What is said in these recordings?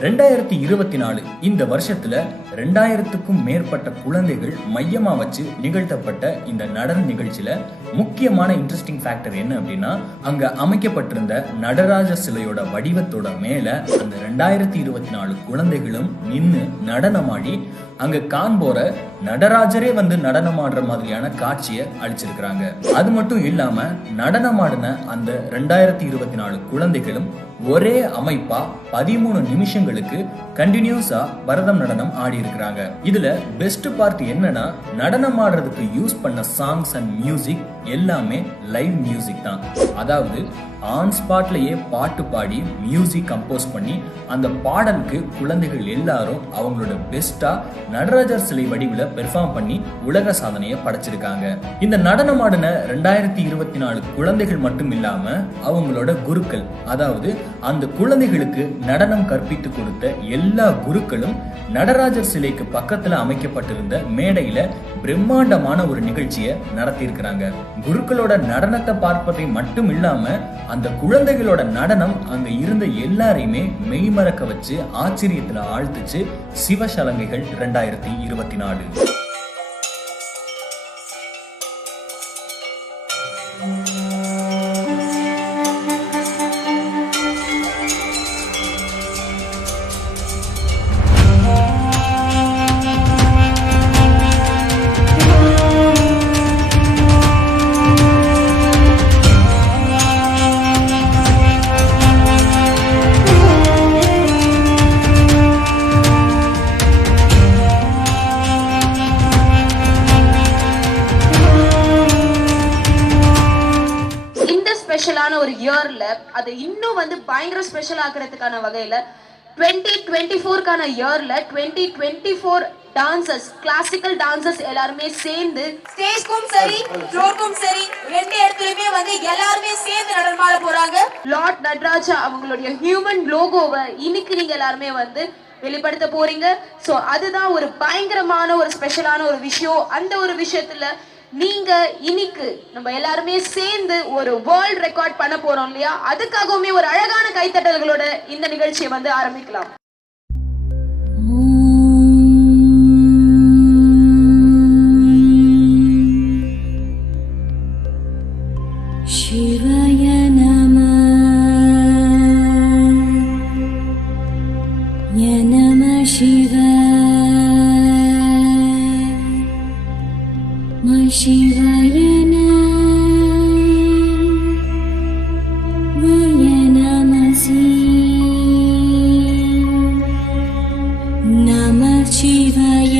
2024 இந்த வருஷத்துல 2000க்கும் மேற்பட்ட குழந்தைகள் மையமா வச்சு நிகழ்த்தப்பட்ட இந்த நடன நிகழ்ச்சியில முக்கியமான இன்ட்ரெஸ்டிங் ஃபேக்டர் என்ன அப்படின்னா, அங்க அமைக்கப்பட்டிருந்த நடராஜ சிலையோட வடிவத்தோட மேல அந்த 2024 குழந்தைகளும் நின்று நடனமாடி அங்க காண்போற நடராஜரே வந்து நடனமாடுற மாதிரியான காட்சியை அளிச்சிருக்கிறாங்க. அது மட்டும் இல்லாம நடனமாடின அந்த 2024 குழந்தைகளும் ஒரே அமைப்பா 13 நிமிஷங்களுக்கு கண்டினியூஸா பரதம் நடனம் ஆடி இருக்கிறாங்க. இதுல பெஸ்ட் பார்ட் என்னன்னா, நடனம் ஆடுறதுக்கு யூஸ் பண்ண சாங்ஸ் அண்ட் மியூசிக் எல்லாமே லைவ் மியூசிக் தான். அதாவது ஆன் ஸ்பாட்லயே பாட்டு பாடி மியூசிக் கம்போஸ் பண்ணி அந்த பாடலுக்கு குழந்தைகள் எல்லாரும் அவங்களோட பெஸ்டா நடராஜர் சிலை வடிவில் பெர்ஃபார்ம் பண்ணி உலக சாதனையை படைச்சிருக்காங்க. இந்த நடனமாடின 2024 குழந்தைகள் மட்டும் இல்லாம அவங்களோட குருக்கள், அதாவது அந்த குழந்தைகளுக்கு நடனம் கற்பித்து கொடுத்த எல்லா குருக்களும் நடராஜர் சிலைக்கு பக்கத்துல அமைக்கப்பட்டிருந்த மேடையில பிரம்மாண்டமான ஒரு நிகழ்ச்சியை நடத்தி இருக்கிறாங்க. குருக்களோட நடனத்தை பார்ப்பதை மட்டும் இல்லாம அந்த குழந்தைகளோட நடனம் அங்க இருந்த எல்லாரையுமே மெய்மறக்க வச்சு ஆச்சரியத்துல ஆழ்த்துச்சு சிவசலங்கைகள் 2024. ஸ்பெஷலான ஒரு இயர்ல அது இன்னும் வந்து பயங்கர ஸ்பெஷல் ஆக்குறதுக்கான வகையில 2024க்கான இயர்ல 2024 டான்சர்ஸ், கிளாசிக்கல் டான்சர்ஸ் எல்லாருமே சேர்ந்து ஸ்டேஜ்க்கும் சரி ஃப்ளோர்க்கும் சரி ரெண்டு இடத்துலயுமே வந்து எல்லாருமே சேர்ந்து நடனமாட போறாங்க. லார்ட் நடராஜா அவங்களுடைய ஹியூமன் லோகோவை இன்னைக்கு நீங்க எல்லாருமே வந்து வெளிப்படுத்த போறீங்க. சோ அதுதான் ஒரு பயங்கரமான ஒரு ஸ்பெஷலான ஒரு விஷயம். அந்த ஒரு விஷயத்துல நீங்க இன்னைக்கு நம்ம எல்லாருமே சேர்ந்து ஒரு வேர்ல்ட் ரெக்கார்ட் பண்ண போறோம் இல்லையா? அதுக்காகவுமே ஒரு அழகான கைத்தட்டல்களோட இந்த நிகழ்ச்சியை வந்து ஆரம்பிக்கலாம். சிவாய நம சிவாய சிவாய நம சிவாய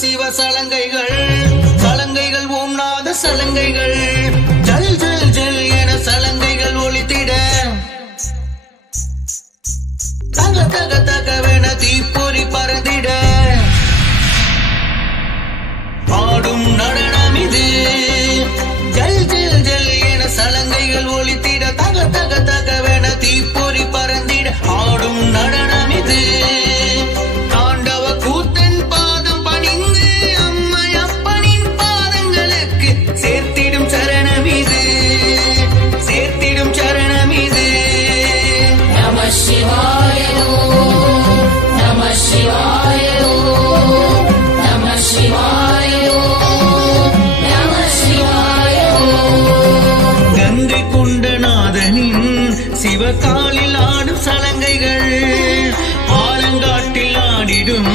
சிவ சலங்கைகள் சலங்கைகள் ஓம்நாத சலங்கைகள் ஜல் ஜல் ஜல் என சலங்கைகள் ஒலித்திட தக தக தகவென தீப்பொறி பறந்திட ஆடும் நடனம் இது ஜல் ஜல் ஜல் என சலங்கைகள் ஒலித்திட தக தக தகவென தீப்பொறி பறந்திட ஆடும் நடனம் இது தாண்டவ கூத்தன் பாதம் பணிந்து அம்மையப்பனின் பாதங்களுக்கு சேர்த்திடும் சரணம் இது சேர்த்திடும் சரணம் இது நம சிவாய நம சிவாய நம சிவாய நம சிவாய கங்கை கொண்டநாதனின் சிவகாலில் ஆடும் சலங்கைகள் ஆலங்காட்டில் ஆடிடும்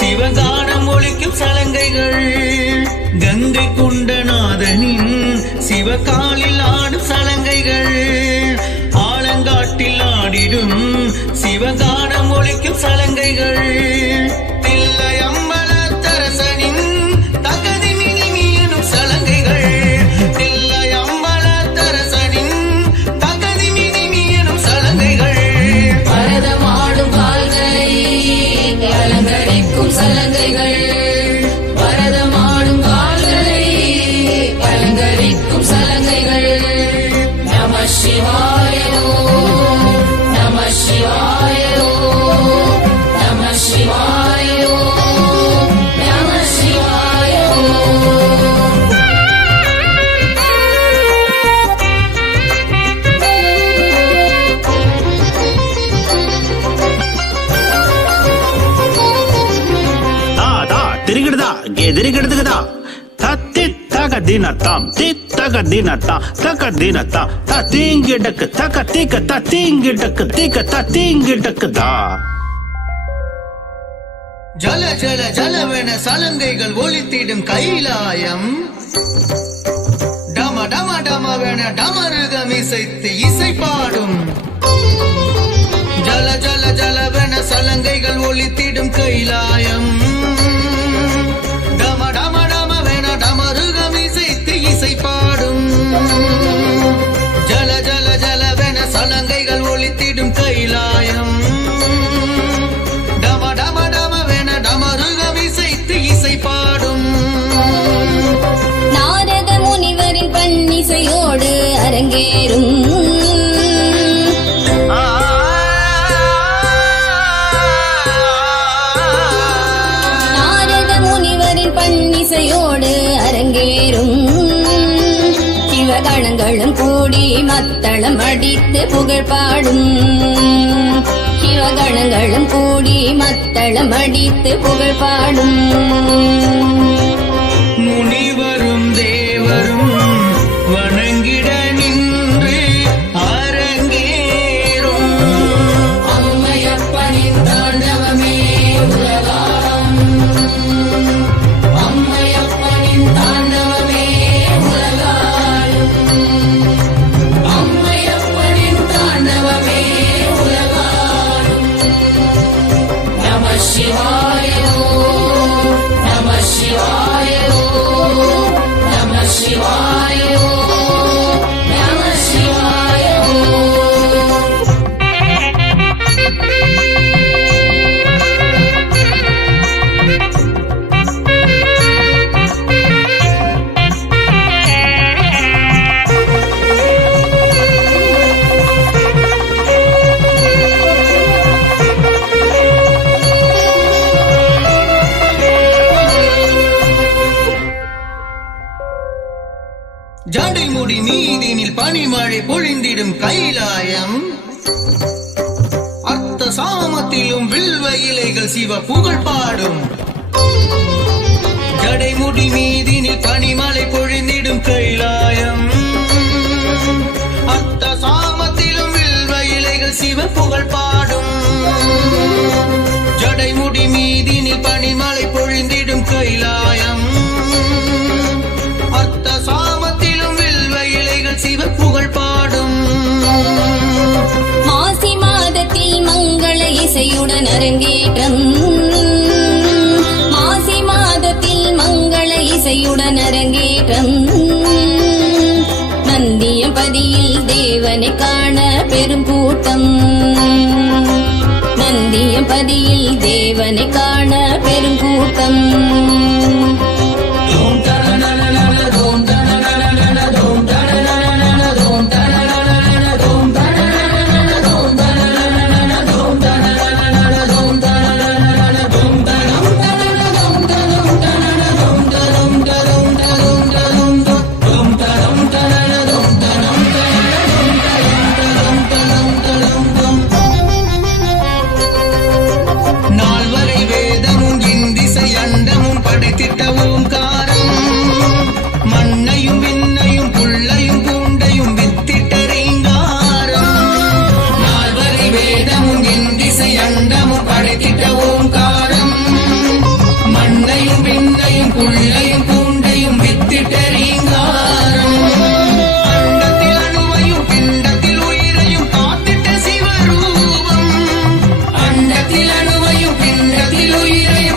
சிவகானம் ஒலிக்கும் சலங்கைகள் கங்கை கொண்டநாதனின் சிவகாலில் ஆடும் சலங்கைகள் ஆலங்காட்டில் ஆடிடும் சிவகானம் ஒலிக்கும் சலங்கைகள் தில்லை அம்பலத்தரசனின் தகதி மினிமியனும் சலங்கைகள் தில்லை அம்பலத்தரசனின் தகதி மினிமியனும் சலங்கைகள் பரதமாடும் கால்களை அலங்கரிக்கும் சலங்கைகள் பரதமாடும் கால்களை அலங்கரிக்கும் சலங்கைகள் நம சிவாய நம சிவாய நம சிவாய நம சிவாய తిరిగిడదా గెదిరిగిడదుగదా తత్తి తగ దినతాం తిత్తగ దినతాం తగ దినతాం తతింగిడకు తగ తిక తతింగిడకు తిక తతింగిడకుదా ஜல ஜல ஜலவென சலங்கைகள் ஒலித்திடும் கைலாயம் டம டம டமவென டமருகம் இசைத்து இசை பாடும் ஜல ஜல ஜலவென சலங்கைகள் ஒலித்திடும் கைலாயம் டம டம டமவென டமருகம் இசைத்து இசை பாடும் ஜல ஜல ஜலவென சலங்கைகள் ஒலித்திடும் கைலாயம் டம டம டமவென டமருகம் இசைத்து இசை பாடும் நாரத முனிவரின் பன்னிசையோடு அரங்கேறும் நாரத முனிவரின் பன்னிசையோடு அரங்கேறும் சிவகணங்களும் கூடி மத்தளம் அடித்து புகழ் பாடும் சிவகணங்களும் கூடி மத்தளம் அடித்து புகழ் பாடும் முனிவரும் தேவரும் வணங்கிட நின்று அரங்கேறும் அம்மையப்பனின் தாண்டவமே உலகாம் அம்மையப்பனின் தாண்டவமே உலகாலும் அம்மையப்பனின் தாண்டவமே உலகாலும் நம சிவாய நம சிவாய நம சிவாய நம சிவாய ஜடைமுடி மீதினில் பனிமழை பொழிந்திடும் கைலாயம் அர்த்த சாமத்திலும் வில்வ இலைகள் சிவ புகழ் பாடும் ஜடைமுடி மீதினில் பனிமழை பொழிந்திடும் கைலாயம் அர்த்த சாமத்திலும் வில்வ இலைகள் சிவ புகழ் பாடும் ஜடைமுடி மீதினில் பனிமழை பொழிந்திடும் கைலாயம் அர்த்த சாமத்திலும் வில்வ இலைகள் சிவ புகழ் பாடும் மாசி மாதத்தில் மங்கள இசையுடன் அரங்கேற்றம் மாசி மாதத்தில் இசையுடன் அரங்கேற்றம் நந்தியம்பதியில் தேவனை காண பெரும் கூட்டம் நந்தியம்பதியில் தேவனை காண பெரும் கூட்டம் நால்வரை வேதமும் இந்திசை அண்டமும் படைத்திட்ட ஓங்காரம் மண்ணையும் விண்ணையும் புள்ளையும் பூண்டையும் வித்திட்ட ரீங்காரம் நால்வரை வேதமும் இந்திசை அண்டமும் படைத்திட்ட ஓங்காரம் மண்ணையும் விண்ணையும் புள்ளையும் பூண்டையும் வித்திட்ட ரீங்காரம் அண்டத்தில் அணுவையும் பிண்டத்தில் உயிரையும் காத்திட்ட சிவரூபம் அண்டத்தில் அணுவையும் பிண்டத்தில் உயிரையும்